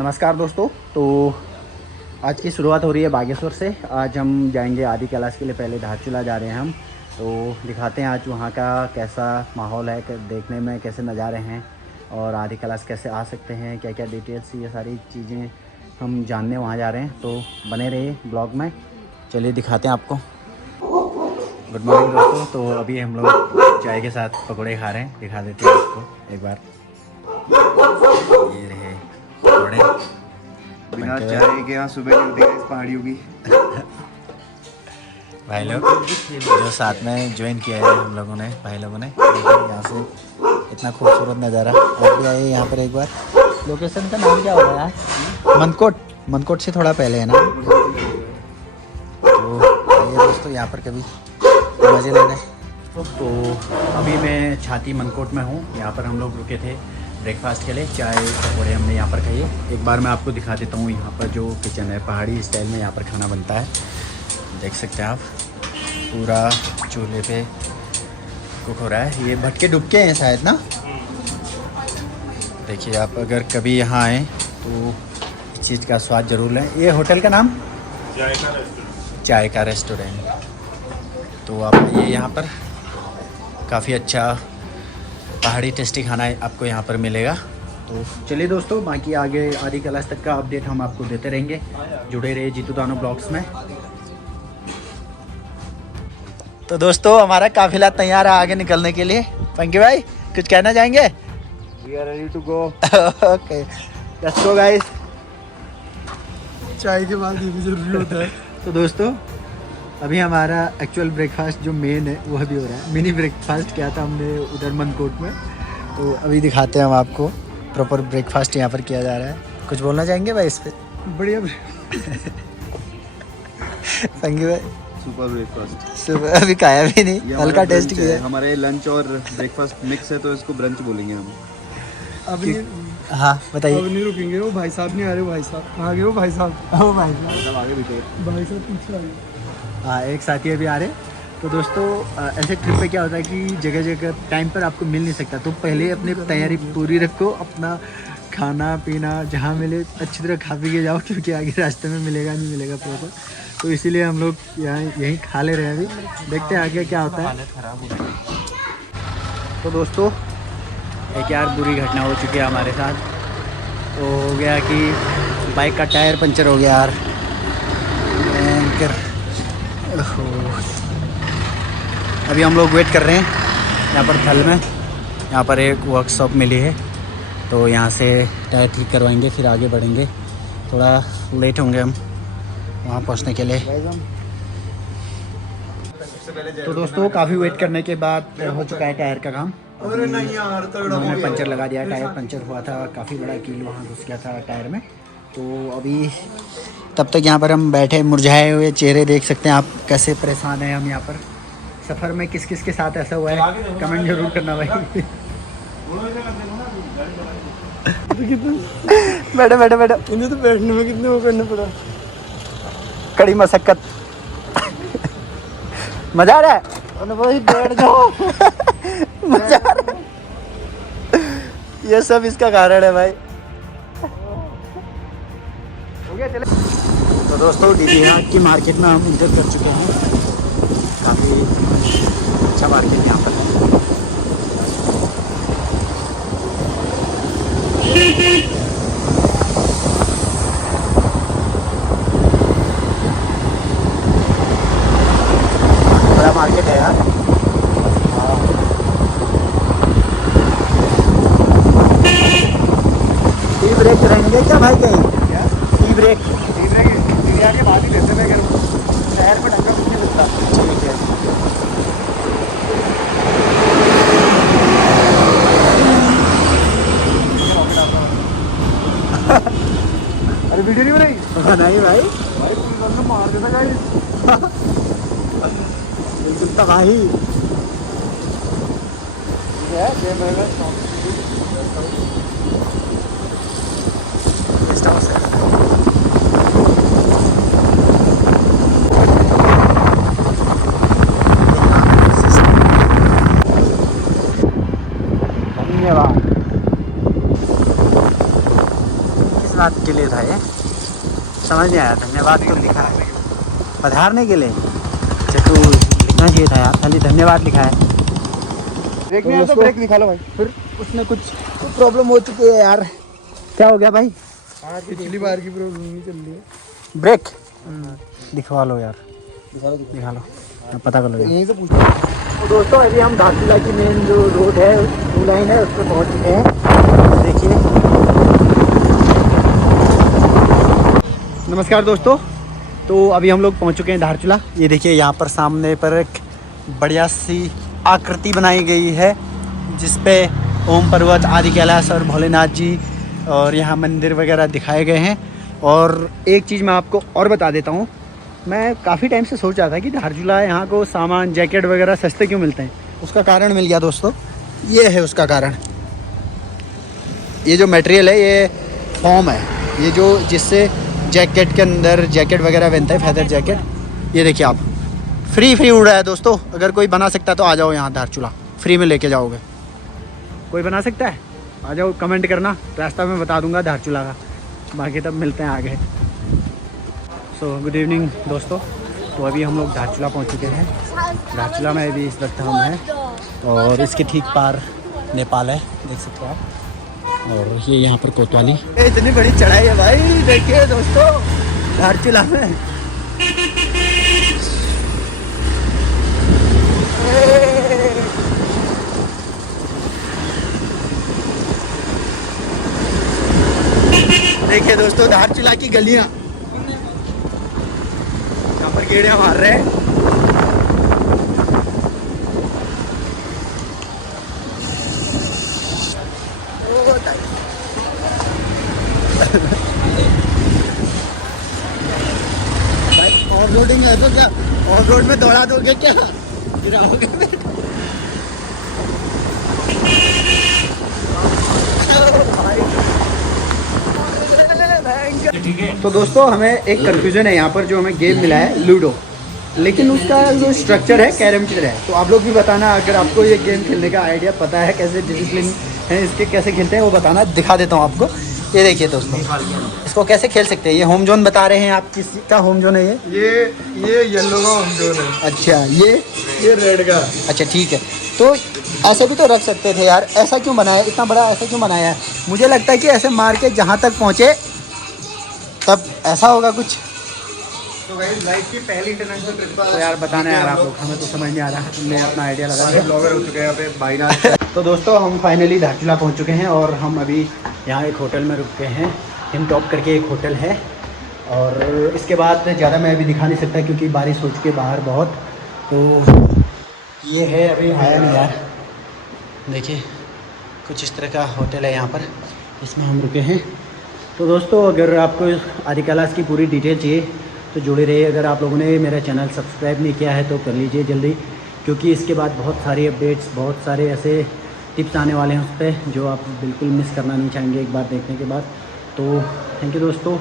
नमस्कार दोस्तों। तो आज की शुरुआत हो रही है बागेश्वर से। आज हम जाएंगे आदि कैलाश के लिए। पहले धारचूला जा रहे हैं हम, तो दिखाते हैं आज वहाँ का कैसा माहौल है, देखने में कैसे नज़ारे हैं और आदि कैलाश कैसे आ सकते हैं, क्या क्या डिटेल्स, ये सारी चीज़ें हम जानने वहाँ जा रहे हैं। तो बने रहिए ब्लॉग में। चलिए दिखाते हैं आपको। गुड मॉर्निंग दोस्तों। तो अभी हम लोग चाय के साथ पकौड़े खा रहे हैं, दिखा देते हैं आपको एक बार। ये रहे पकौड़े। बिना चाय के यहाँ सुबह नहीं उठेगा इस पहाड़ियों की। भाई लोग जो साथ में ज्वाइन किया है हम लोगों ने, भाई लोगों ने, यहाँ से इतना खूबसूरत नज़ारा। आप भी आइए यहाँ पर एक बार। लोकेशन का नाम क्या होगा यार? मनकोट से थोड़ा पहले है ना। तो आइए दोस्तों यहाँ पर कभी मज़े ले रहे। तो अभी मैं छाती मनकोट में हूँ। यहाँ पर हम लोग रुके थे ब्रेकफास्ट के लिए। चाय पकौड़े हमने यहाँ पर खाइए। एक बार मैं आपको दिखा देता हूँ यहाँ पर जो किचन है, पहाड़ी स्टाइल में यहाँ पर खाना बनता है। देख सकते हैं आप, पूरा चूल्हे पे कुक हो रहा है। ये भटके डुबके हैं शायद ना। देखिए आप अगर कभी यहाँ आएँ तो इस चीज़ का स्वाद ज़रूर लें। ये होटल का नाम चाय का रेस्टोरेंट। तो आप ये यहाँ पर काफ़ी अच्छा पहाड़ी टेस्टी खाना आपको यहाँ पर मिलेगा। तो चलिए दोस्तों, बाकी आगे आदि कैलाश तक का अपडेट हम आपको देते रहेंगे। जुड़े रहिए जीतू दानो ब्लॉग्स में। तो दोस्तों हमारा काफिला तैयार है आगे निकलने के लिए। पंकी भाई कुछ कहना चाहेंगे? We are ready to go. Okay, let's go guys. चाय के बाद ये भी जरूरी होता है। तो दोस्तों अभी हमारा एक्चुअल ब्रेकफास्ट जो मेन है वो अभी हो रहा है। मिनी ब्रेकफास्ट किया था हमने उधर मनकोट में, तो अभी दिखाते हैं हम आपको। प्रॉपर ब्रेकफास्ट यहाँ पर किया जा रहा है। कुछ बोलना चाहेंगे भाई इस पे? बढ़िया। संगी भाई सुपर ब्रेकफास्ट। सुबह अभी खाया भी नहीं, हल्का टेस्ट किया है। हमारे लंच और ब्रेकफास्ट मिक्स है तो इसको ब्रंच बोलेंगे हम। अब नहीं, हाँ बताइए। अब नहीं रुकेंगे। वो भाई साहब नहीं आ रहे। वो भाई साहब कहाँ गए? वो भाई साहब, ओ भाई साहब, आगे पीछे। भाई साहब पीछे आ गए। हाँ एक साथी अभी आ रहे। तो दोस्तों ऐसे ट्रिप पे क्या होता है कि जगह जगह टाइम पर आपको मिल नहीं सकता, तो पहले अपनी तैयारी पूरी रखो। अपना खाना पीना जहाँ मिले अच्छी तरह खा पी के जाओ, क्योंकि आगे रास्ते में मिलेगा नहीं मिलेगा प्रॉपर। तो इसीलिए हम लोग यहाँ यहीं खा ले रहे हैं। अभी देखते हैं आगे क्या होता है। तो दोस्तों एक यार बुरी घटना हो चुकी है हमारे साथ। तो हो गया कि बाइक का टायर पंचर हो गया यार। अभी हम लोग वेट कर रहे हैं यहाँ पर थल में। यहाँ पर एक वर्कशॉप मिली है, तो यहाँ से टायर ठीक करवाएंगे, फिर आगे बढ़ेंगे। थोड़ा लेट होंगे हम वहाँ पहुँचने के लिए। तो दोस्तों काफ़ी वेट करने के बाद हो चुका है टायर का काम। उन्होंने पंचर लगा दिया। टायर पंचर हुआ था, काफ़ी बड़ा कील वहाँ घुस गया था टायर में। तो अभी तब तक यहाँ पर हम बैठे, मुरझाए हुए चेहरे देख सकते हैं आप, कैसे परेशान हैं हम यहाँ पर। सफ़र में किस किस के साथ ऐसा हुआ है कमेंट जरूर करना भाई। बैठो बैठो बैठो। इन्हें तो बैठने में कितने वो करना पड़ा। कड़ी मशक्कत। मजा आ रहा है? अरे भाई बैठ जाओ। मजा आ रहा है। ये सब इसका कारण है भाई। हो गया चले। तो दोस्तों डीडी हाट की मार्केट में हम इंटर कर चुके हैं। काफ़ी अच्छा मार्केट यहाँ पर है। बड़ा मार्केट है यार। टी ब्रेक रहेंगे क्या भाई कहीं? टी ब्रेक के बाद ही देते मैं शहर में ढंगा कुछ नहीं लगता। ठीक है। अरे वीडियो नहीं बनाई? बनाइए भाई। भाई पुलिस वाले मार देता गाइस। बिल्कुल तबाही। ये है गेम रहेगा। गेस्ट हाउस है। धन्यवाद। धन्यवाद के लिए था ये, समझ नहीं आया। धन्यवाद तो लिखा है पधारने के लिए। अच्छा तो लिखना चाहिए था यार, खाली धन्यवाद लिखा है। ब्रेक नहीं आता, ब्रेक दिखा लो भाई। फिर उसमें कुछ प्रॉब्लम हो चुकी है यार। क्या हो गया भाई? पिछली बार की प्रॉब्लम नहीं चल रही है। ब्रेक दिखवा लो यार, दिखा लो, पता कर लो यार। यहीं से पूछो। तो दोस्तों अभी हम धारचूला की मेन जो रोड है, 2 लाइन है, उस पर पहुँच चुके हैं। देखिए। नमस्कार दोस्तों, तो अभी हम लोग पहुँच चुके हैं धारचूला। ये देखिए यहाँ पर सामने पर एक बढ़िया सी आकृति बनाई गई है जिस पे ओम पर्वत, आदि कैलाश और भोलेनाथ जी और यहाँ मंदिर वगैरह दिखाए गए हैं। और एक चीज़ मैं आपको और बता देता हूँ, मैं काफ़ी टाइम से सोच रहा था कि धारचूला यहाँ को सामान जैकेट वगैरह सस्ते क्यों मिलते हैं। उसका कारण मिल गया दोस्तों, ये है उसका कारण। ये जो मटेरियल है ये फॉर्म है, ये जो जिससे जैकेट के अंदर जैकेट वगैरह बनता है, फैदर जैकेट। ये देखिए आप, फ्री उड़ रहा है दोस्तों। अगर कोई बना सकता है तो आ जाओ यहाँ धारचूला, फ्री में लेके जाओगे। कोई बना सकता है? आ जाओ, कमेंट करना, रास्ता मैं बता दूंगा धारचूला का। बाकी तब मिलते हैं आगे। सो गुड इवनिंग दोस्तों, तो अभी हम लोग धारचूला पहुँच चुके हैं। धारचूला में अभी इस वक्त हम हैं और इसके ठीक पार नेपाल है, देख सकते हो आप। और ये यहाँ पर कोतवाली। इतनी बड़ी चढ़ाई है भाई, देखिए दोस्तों धारचूला में। देखिए दोस्तों धारचूला की गलियां, यहाँ पर गेड़ियां मार रहे हैं। ऑफ रोडिंग है तो क्या ऑफ रोड में दौड़ा दोगे क्या? गिराओगे? तो दोस्तों हमें एक कंफ्यूजन है यहाँ पर, जो हमें गेम मिला है लूडो, लेकिन उसका जो स्ट्रक्चर है कैरम की तरह है। तो आप लोग भी बताना अगर आपको ये गेम खेलने का आइडिया पता है, कैसे डिसिप्लिन है इसके, कैसे खेलते हैं वो बताना। दिखा देता हूँ आपको। ये देखिए दोस्तों, इसको कैसे खेल सकते हैं। ये होम जोन बता रहे हैं आप, किसी का होम जोन है ये येलो का होम जोन है। अच्छा ये रेड का। अच्छा ठीक है, तो ऐसे भी तो रख सकते थे यार। ऐसा क्यों बनाया, इतना बड़ा ऐसा क्यों बनाया है? मुझे लगता है कि ऐसे मार के जहाँ तक पहुँचे तब ऐसा होगा कुछ। तो गाइस लाइफ की पहली इंटरनेशनल ट्रिप पर तो यार बताना यार आप लोग, हमें तो समझ नहीं आ रहा। तुमने अपना आइडिया लगा सारे दिया। ब्लॉगर हो चुके हैं यहाँ पे बाइना। तो दोस्तों हम फाइनली धारचूला पहुंच चुके हैं और हम अभी यहाँ एक होटल में रुके हैं। हिम टॉप करके एक होटल है। और इसके बाद ज़्यादा मैं अभी दिखा नहीं सकता क्योंकि बारिश हो चुकी है बाहर बहुत। तो ये है, अभी आया नहीं यार। देखिए कुछ इस तरह का होटल है यहाँ पर, इसमें हम रुके हैं। तो दोस्तों अगर आपको आदि कैलाश की पूरी डिटेल चाहिए तो जुड़े रहिए। अगर आप लोगों ने मेरा चैनल सब्सक्राइब नहीं किया है तो कर लीजिए जल्दी, क्योंकि इसके बाद बहुत सारी अपडेट्स, बहुत सारे ऐसे टिप्स आने वाले हैं उस पर, जो आप बिल्कुल मिस करना नहीं चाहेंगे एक बार देखने के बाद। तो थैंक यू दोस्तों।